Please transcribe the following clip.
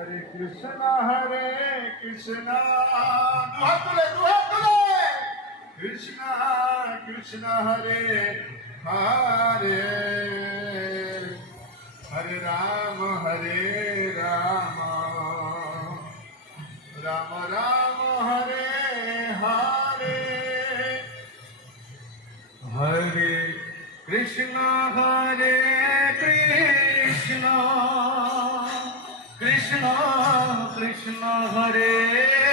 हरे कृष्णा दुहा तुले कृष्णा कृष्णा हरे हरे हरे राम राम राम हरे हरे हरे कृष्णा कृष्णा कृष्णा कृष्णा हरे